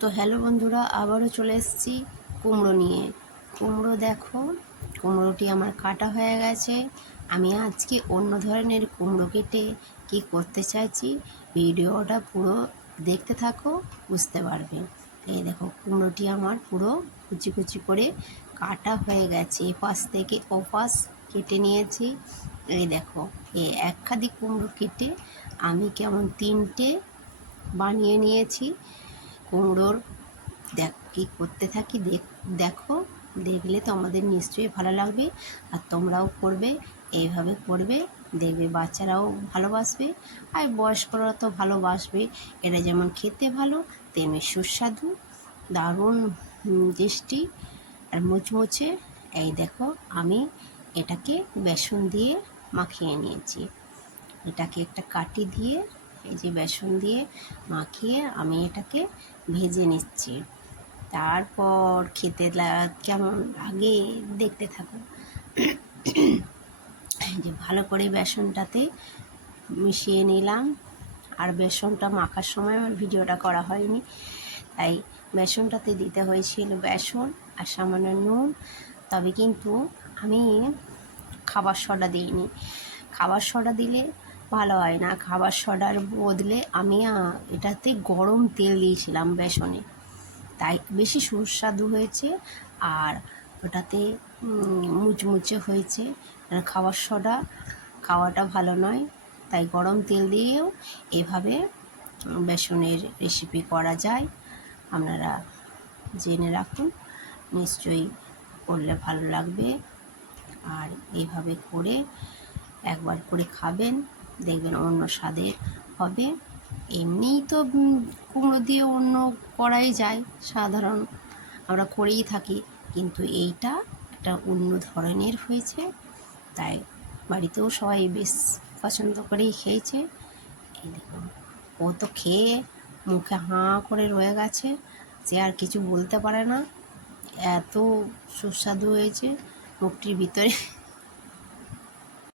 তো হ্যালো বন্ধুরা, আবারও চলে এসেছি কুমড়ো নিয়ে। কুমড়ো দেখো, কুমড়োটি আমার কাটা হয়ে গেছে। আমি আজকে অন্য ধরনের কুমড়ো কেটে কি করতে চাইছি, ভিডিওটা পুরো দেখতে থাকো, বুঝতে পারবে। এই দেখো, কুমড়োটি আমার পুরো কুচি কুচি করে কাটা হয়ে গেছে। এপাশ থেকে ওপাশ কেটে নিয়েছি। এই দেখো এ এক খাদি কুমড়ো কেটে আমি কেমন তিনটে বানিয়ে নিয়েছি। কুমড়োর দেখ, কী করতে থাকি দেখ, দেখো, দেখলে তো আমাদের নিশ্চয়ই ভালো লাগবে আর তোমরাও করবে, এইভাবে করবে, দেখবে বাচ্চারাও ভালোবাসবে আর বয়স্করা তো ভালোবাসবে। এটা যেমন খেতে ভালো, তেমনি সুস্বাদু, দারুণ টেস্টি আর মুচমুচে। এই দেখো, আমি এটাকে বেসন দিয়ে মাখিয়ে নিয়েছি। এটাকে একটা কাটি দিয়ে এই যে বেসন দিয়ে মাখিয়ে আমি এটাকে ভেজে নিচ্ছি। তারপর খেতে কেমন লাগে দেখতে থাকো। এই যে ভালো করে বেসনটাতে মিশিয়ে নিলাম। আর বেসনটা মাখার সময় আমার ভিডিওটা করা হয়নি। তাই বেসনটাতে দিতে হয়েছিল বেসন আর সামান্য নুন। তবে কিন্তু আমি খাবার সোডা দিইনি। খাবার সোডা দিলে ভালো হয় না। খাবার সোডার বদলে আমি এটাতে গরম তেল দিয়েছিলাম বেসনে। তাই বেশি সুস্বাদু হয়েছে আর ওটাতে মুচমুচে হয়েছে। খাবার সোডা খাওয়াটা ভালো নয়, তাই গরম তেল দিয়েও এভাবে বেসনের রেসিপি করা যায়। আপনারা জেনে রাখুন, নিশ্চয়ই করলে ভালো লাগবে। আর এইভাবে করে একবার করে খাবেন। দেখবেন অন্য স্বাদের হবে। এমনিই তো কুমড়ো দিয়ে অন্য করাই যায় সাধারণ। আমরা করেই থাকি, কিন্তু এইটা একটা অন্য ধরনের হয়েছে। তাই বাড়িতেও সবাই বেশ পছন্দ করেই খেয়েছে। এই দেখুন, ও তো খেয়ে মুখে হাঁ করে রয়ে গেছে সে আর কিছু বলতে পারে না। এত সুস্বাদু হয়েছে, মুখটির ভিতরে।